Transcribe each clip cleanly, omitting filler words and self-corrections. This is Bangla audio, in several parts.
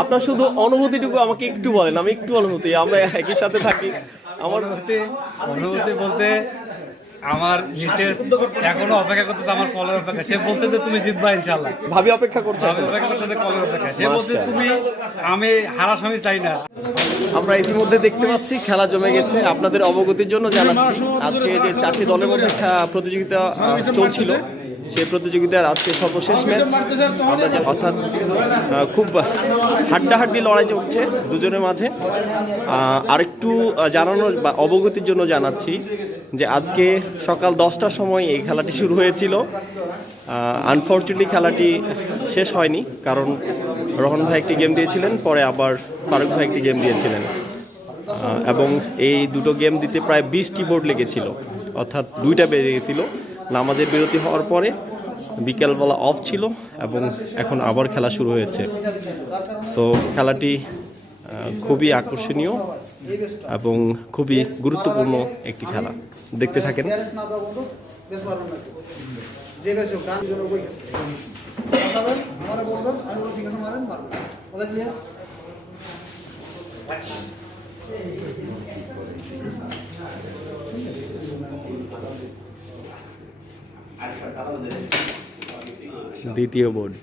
আপনার শুধু অনুভূতিটুকু আমাকে একটু বলেন, আমি একটু অনুভূতি, আমরা একই সাথে থাকি। আমার অনুভূতি বলতে আমার নিচে এখনো অপেক্ষা করতেছে, আমার কলের অপেক্ষা। সে বলছে যে তুমি জিতবা ইনশাল্লাহ। ভাবি অপেক্ষা করছে, আমি অপেক্ষা করতেছে কলের অপেক্ষা। সে বলছে তুমি, আমি হারাস আমি চাই না। আমরা ইতিমধ্যে দেখতে পাচ্ছি খেলা জমে গেছে। আপনাদের অবগতির জন্য জানাচ্ছি, আজকে যে 4টি দলের মধ্যে প্রতিযোগিতা চলছিল, সেই প্রতিযোগিতার আজকে সর্বশেষ ম্যাচ, অর্থাৎ খুব হাড্ডাহাড্ডি লড়াই চলছে দুজনের মাঝে। আরেকটু জানানোর বা অবগতির জন্য জানাচ্ছি যে আজকে সকাল 10টার সময় এই খেলাটি শুরু হয়েছিল। আনফর্চুনেটলি খেলাটি শেষ হয়নি, কারণ রহন ভাই একটি গেম দিয়েছিলেন, পরে আবার ফারুক ভাই একটি গেম দিয়েছিলেন, এবং এই দুটো গেম দিতে প্রায় 20টি বোর্ড লেগেছিল, অর্থাৎ 2টা বেজে গেছিল। নামাজের বিরতি হওয়ার পরে বিকেলবেলা অফ ছিল এবং এখন আবার খেলা শুরু হয়েছে। সো খেলাটি খুবই আকর্ষণীয় এবং খুবই গুরুত্বপূর্ণ একটি খেলা, দেখতে থাকেন। দ্বিতীয় বোর্ড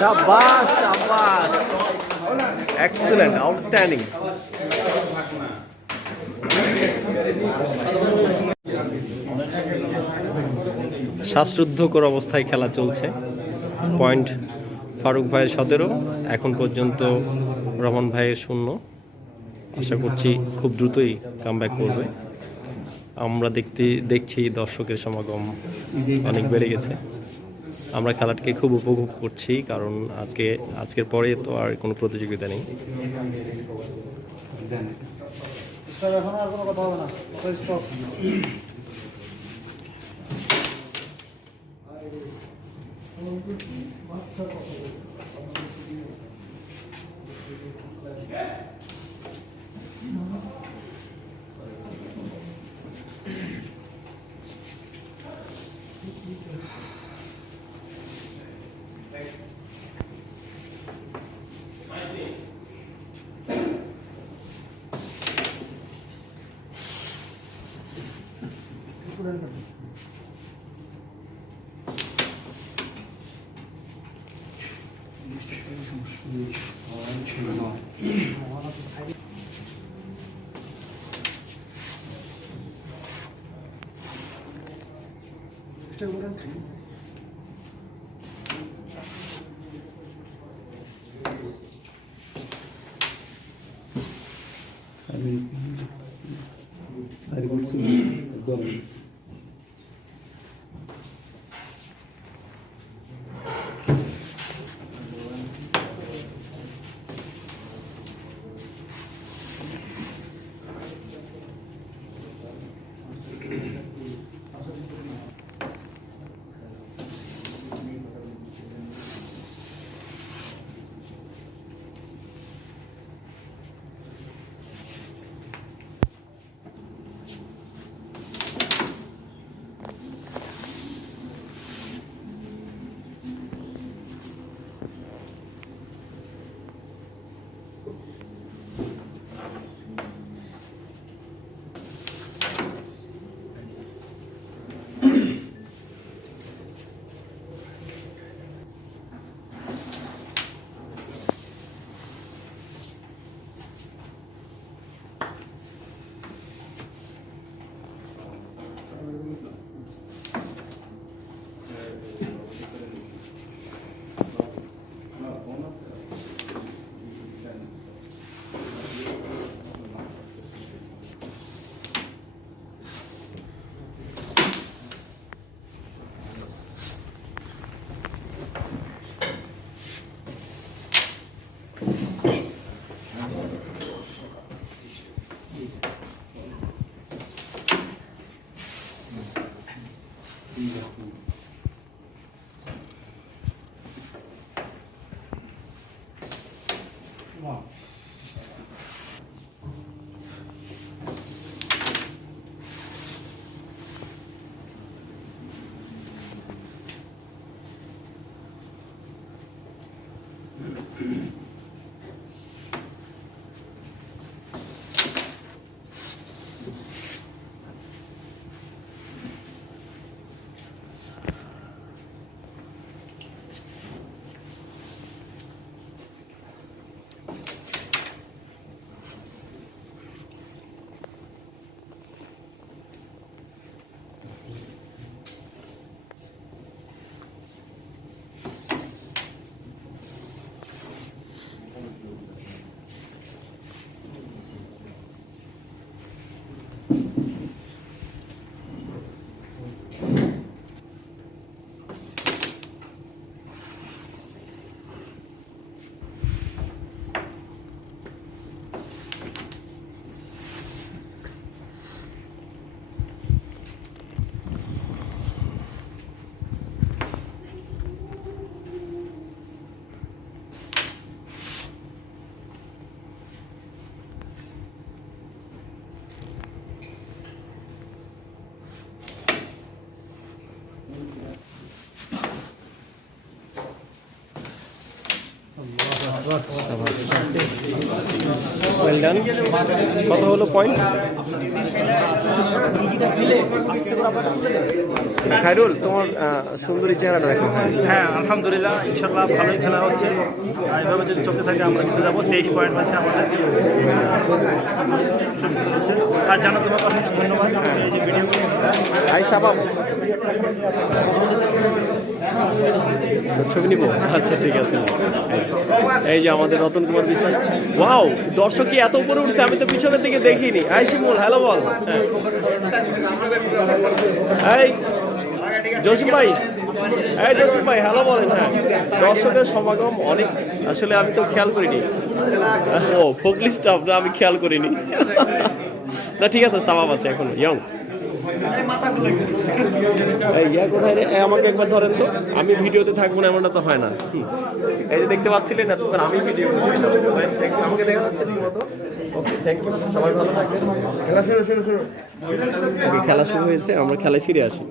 শাবাশ শাবাশ, এক্সেলেন্ট, আউটস্ট্যান্ডিং। শ্বাসরুদ্ধকর অবস্থায় খেলা চলছে। পয়েন্ট ফারুক ভাইয়ের 17, এখন পর্যন্ত রহমান ভাইয়ের 0। আশা করছি খুব দ্রুতই কামব্যাক করবে। আমরা দেখছি দর্শকের সমাগম অনেক বেড়ে গেছে। আমরা খেলাটাকে খুব উপভোগ করছি, কারণ আজকের পরে তো আর কোনো প্রতিযোগিতা নেই। Well done. কত হলো পয়েন্ট? খায়রুল, তোমার সুন্দরী চেহারাটা দেখো। হ্যাঁ, আলহামদুলিল্লাহ, ইনশাল্লাহ ভালোই খেলা হচ্ছে। এভাবে যদি চলতে থাকে আমরা জিতে যাবো। 23 পয়েন্ট আছে আমাদের। আর জানো তোমাকে অনেক ধন্যবাদ এই যে ভিডিও। আই শাবাব, ছবি নিব? আচ্ছা ঠিক আছে। এই যে আমাদের রতন কুমার বিশ্বাস। ওয়াও, দর্শক কি এত উপরে উঠছে? আমি তো পিছনের দিকে দেখিনি। আই শিমুল, হ্যালো বল। এই জসিম ভাই, এই জসিম ভাই হ্যালো বলেন। হ্যাঁ, দর্শকের সমাগম অনেক, আসলে আমি তো খেয়াল করিনি। ও ফোকলি স্টাফ না, আমি খেয়াল করিনি। না ঠিক আছে, সাবাব আছে এখন ইয়ং। ইয়া কোথায় রে? আমাকে একবার ধরেন তো, আমি ভিডিওতে থাকবো না এমনটা তো হয় না। এই যে দেখতে পাচ্ছিলেন এতক্ষণ আমি ভিডিও করছিলাম। আমাকে দেখা যাচ্ছে ঠিক মতো? ওকে, থ্যাংক ইউ, সবাই ভালো থাকবেন। খেলা শুরু। খেলা শুরু হয়েছে, আমরা খেলায় ফিরে আসি।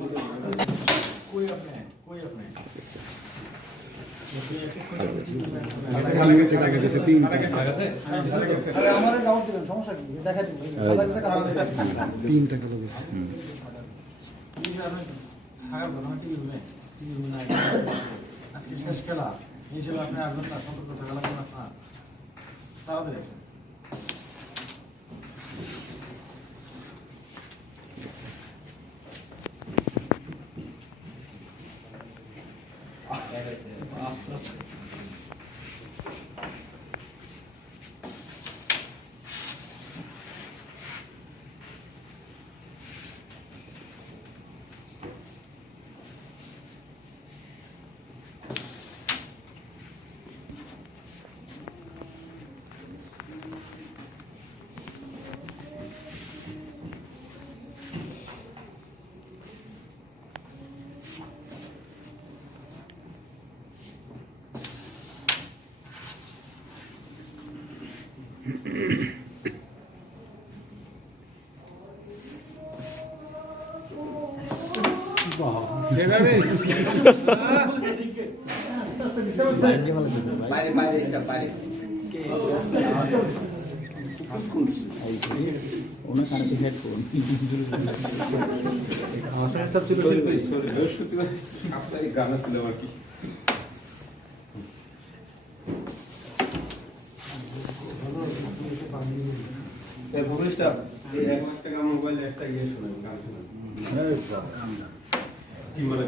আজকে শেষ খেলা এই ছিল, আপনি আসবেন না, সতর্ক থাকা লাগবে না। তাড়াতাড়ি আসেন।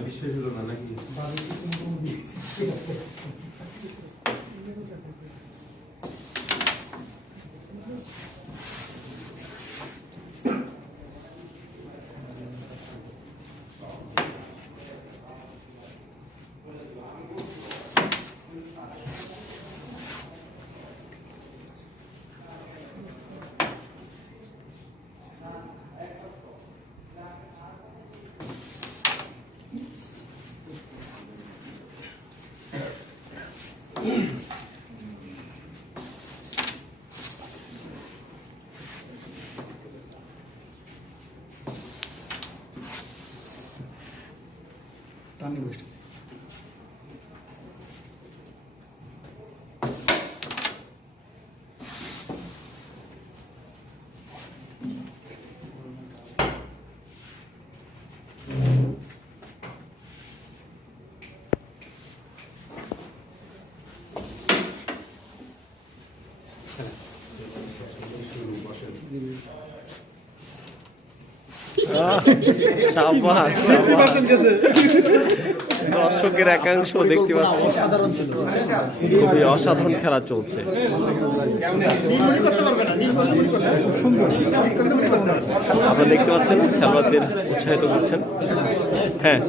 বিশ্বাস হলো না নাকি? রানিং বেস্ট হয়েছে। সাবাস, সাবাস। দর্শকের একাংশ দেখতে পাচ্ছি খুবই অসাধারণ খেলা চলছে। আপনারা দেখতে পাচ্ছেন খেলোয়াড়দের উৎসাহিত করছেন। হ্যাঁ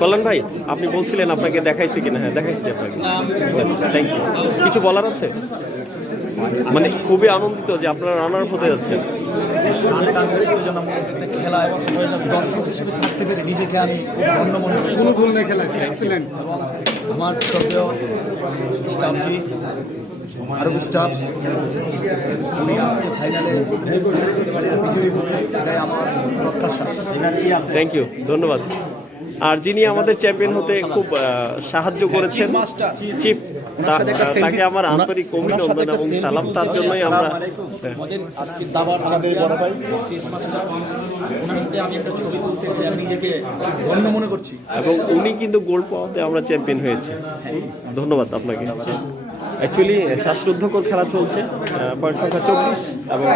কল্যাণ ভাই, আপনি বলছিলেন আপনাকে দেখাইছি কিনা? হ্যাঁ দেখাইছি আপনাকে, থ্যাংক ইউ। কিছু বলার আছে? মানে খুবই আনন্দিত যে আপনারা রানার হতে যাচ্ছেন। খেলায় দর্শক হিসেবে থাকতে পেরে নিজেকে আমি ধন্য মনে করি। কোনো ভুল নেই খেলা, এক্সেলেন্ট। এবং আমার শ্রদ্ধেয় স্টাফজি, আরব স্টাফ, আমি আজকে ফাইনালে বিজয়ী হতে এটাই আমার প্রত্যাশা। থ্যাংক ইউ, ধন্যবাদ। আর যিনি আমাদের চ্যাম্পিয়ন হতে খুব সাহায্য করেছেন, চিফ, তাকে আমার আন্তরিক অভিনন্দন এবং সালাম। তার জন্যই আমরা আমাদের আজকে দাবার আমাদের বড় ভাই সিএস মাস্টার, ওনার সাথে আমি একটা ছবি তুলতে পেরে আমি নিজেকে ধন্য মনে করছি। এবং উনি কিন্তু গোল্ড পাওয়াতে আমরা চ্যাম্পিয়ন হয়েছি। ধন্যবাদ আপনাকে। অ্যাকচুয়ালি শ্বাসরুদ্ধকর খেলা চলছে, পয়েন্ট সংখ্যা 24 এবং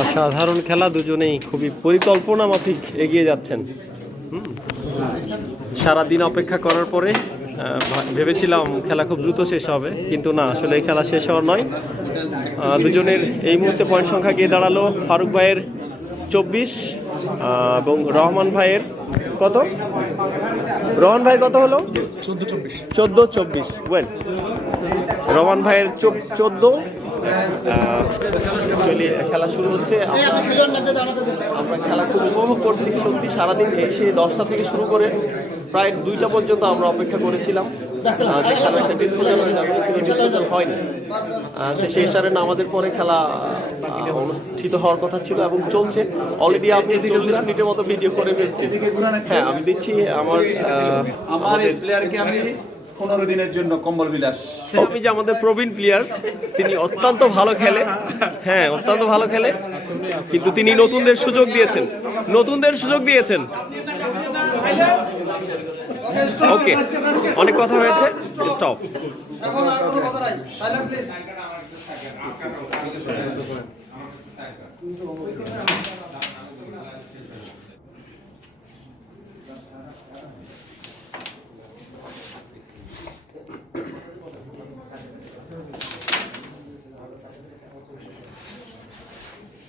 অসাধারণ খেলা, দুজনেই খুবই পরিকল্পনা মাফিক এগিয়ে যাচ্ছেন। সারাদিন অপেক্ষা করার পরে ভেবেছিলাম খেলা খুব দ্রুত শেষ হবে, কিন্তু না, আসলে এই খেলা শেষ হওয়ার নয়। দুজনের এই মুহূর্তে পয়েন্ট সংখ্যা গিয়ে দাঁড়ালো ফারুক ভাইয়ের 24 এবং রহমান ভাইয়ের কত? রহমান ভাইয়ের কত হলো? 14-24। ওয়েল, রহমান ভাইয়ের 14। খেলা শুরু হচ্ছে। আমরা খেলা খুব উপভোগ করছি সত্যি। সারাদিন সেই 10টা থেকে শুরু করে প্রায় 2টা পর্যন্ত আমরা অপেক্ষা করেছিলাম। যে খেলা একটা ডিসপোজাল হয়ে যাবে, কিন্তু ডিসপোজাল হয়নি। তো সেই কারণে আমাদের পরে খেলা অনুষ্ঠিত হওয়ার কথা ছিল এবং চলছে। অলরেডি আপনি 40 মিনিটের মতো ভিডিও করে ফেলছি। হ্যাঁ, আমি দিচ্ছি আমার আমার এই প্লেয়ারকে আমি 15 দিনের জন্য কম্বল বিলাস। আমি যে আমাদের প্রবীণ প্লেয়ার, তিনি অত্যন্ত ভালো খেলে, হ্যাঁ অত্যন্ত ভালো খেলে, কিন্তু তিনি নতুনদের সুযোগ দিয়েছেন, ওকে, অনেক কথা হয়েছে, স্টপ। এখন আর কোনো কথা নাই, সাইলেন্ট প্লিজ।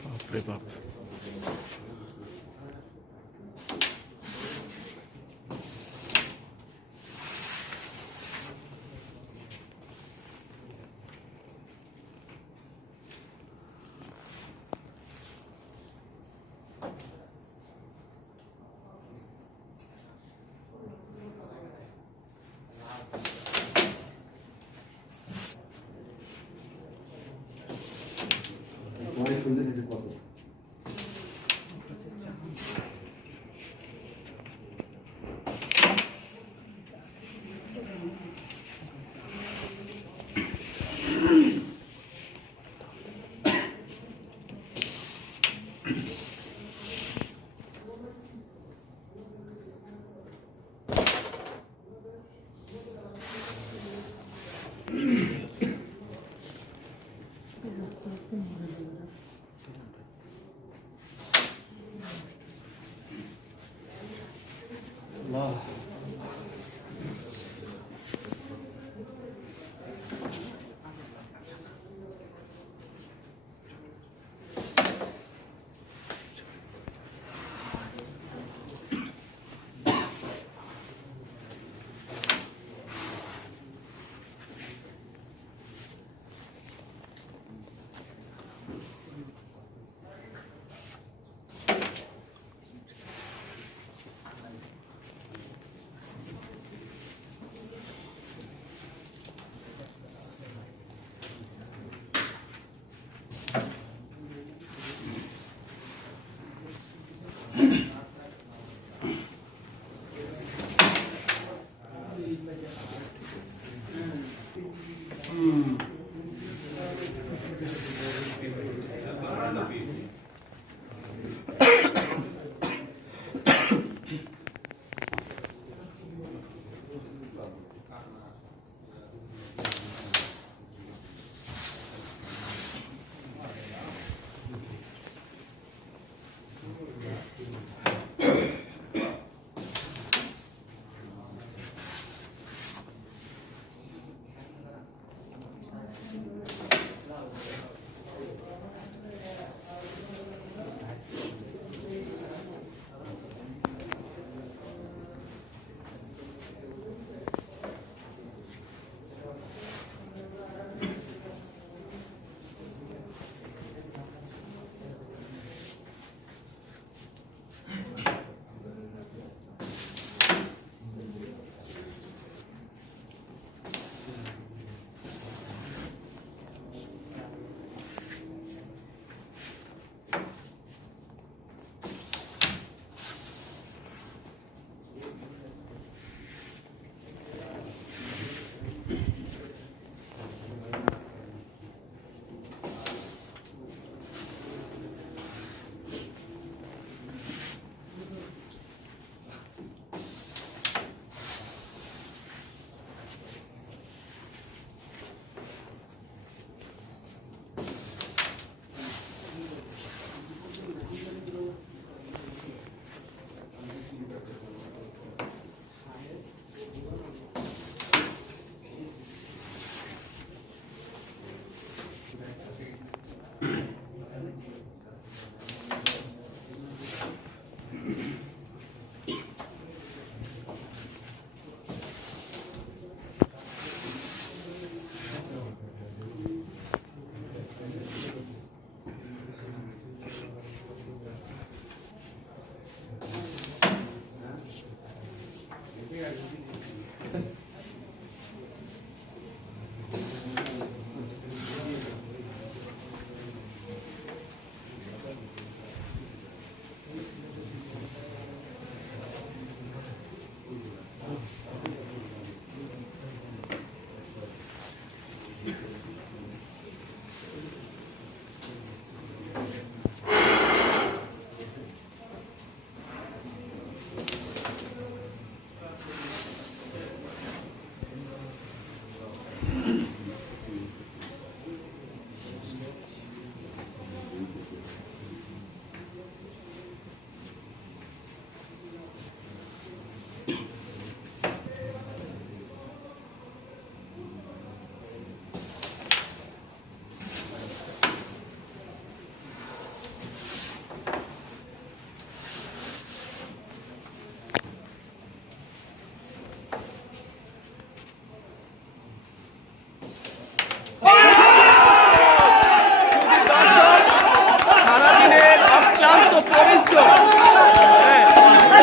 বাপরে বাপ।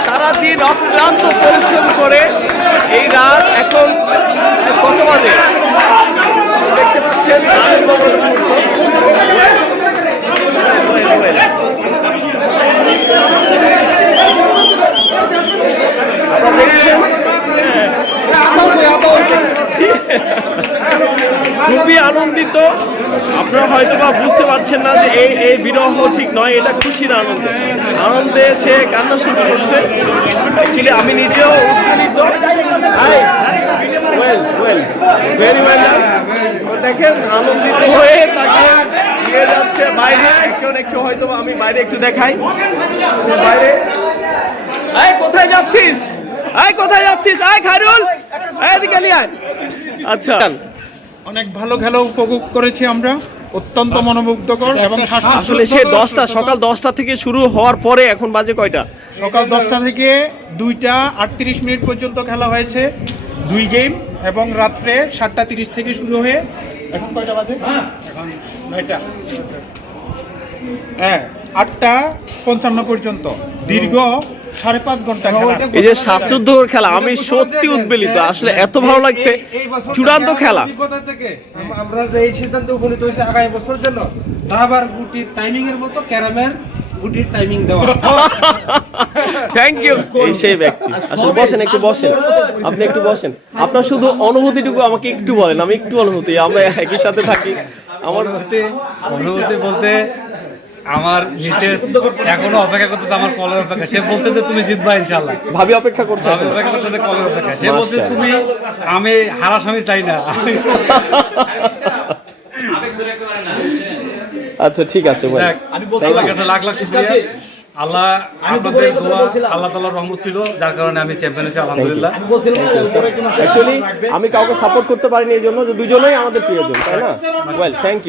সারাদিন অক্লান্ত পরিশ্রম করে এই রাত এখন কত বাজে দেখতে পাচ্ছেন খুবই আনন্দিত। আপনারা হয়তো বা বুঝতে পারছেন না যে এই বিরহ ঠিক নয়, এটা খুশির আনন্দ। আনন্দে সে কান্না শুরু করছে। অ্যাকচুয়ালি আমি নিজেও উৎফুল্লিত। Very well. দেখেন আনন্দিত হয়ে তাকে নিয়ে যাচ্ছে বাইরে। একটু হয়তো আমি বাইরে একটু দেখাই। সে বাইরে কোথায় যাচ্ছিস? কোথায় যাচ্ছিস? খায়রুল এদিকে নিয়ে আয়। আচ্ছা, অনেক ভালো খেলা উপভোগ করেছি আমরা, অত্যন্ত মনোমুগ্ধকর এবং আসলে সে সকাল 10টা থেকে শুরু হওয়ার পরে এখন বাজে কয়টা? সকাল 10টা থেকে 2টা 38 মিনিট পর্যন্ত খেলা হয়েছে, 2 গেম, এবং রাত্রে 7:30 থেকে শুরু হয়ে এখন কয়টা বাজে? এখন 9টা। হ্যাঁ, 8:55 পর্যন্ত দীর্ঘ 5.5 ঘন্টা খেলা। এই যে শ্বাসরুদ্ধকর খেলা, আমি সত্যি উদ্বেলিত। আসলে এত ভালো লাগছে, চূড়ান্ত খেলা। অভিজ্ঞতা থেকে আমরা যে এই সিদ্ধান্তে উপনীত হয়েছে আগামী বছর জন্য দাবার গুটির টাইমিং এর মতো ক্যারামেল গুটির টাইমিং দেওয়া। Thank you. এই সেই ব্যক্তি। আসলে বসেন, একটু বসেন, আপনি একটু বসেন। আপনার শুধু অনুভূতিটুকু আমাকে একটু বলেন। আমি একটু অনুভূতি, আমরা একই সাথে থাকি। আমার অনুভূতি বলতে আমার নিচে এখনো অপেক্ষা করতেছে আমার কলের অপেক্ষা। সে বলছে যে তুমি জিতবা ইনশাল্লাহ। ভাবি অপেক্ষা করছে। আমি অপেক্ষা করতেছে কলের অপেক্ষা। সে বলছে তুমি, আমি হারাস আমি চাই না। আচ্ছা ঠিক আছে, আল্লাহর কাছে লাখ লাখ শুকরিয়া। আল্লাহ আপনাদের দোয়া, আল্লাহ তাআলার রহমত ছিল, যার কারণে আমি চ্যাম্পিয়ন হয়েছি, আলহামদুলিল্লাহ। অ্যাকচুয়ালি আমি কাউকে সাপোর্ট করতে পারিনি এই জন্য যে দুজনেই আমাদের প্রিয়জন, তাই না? Well, thank you.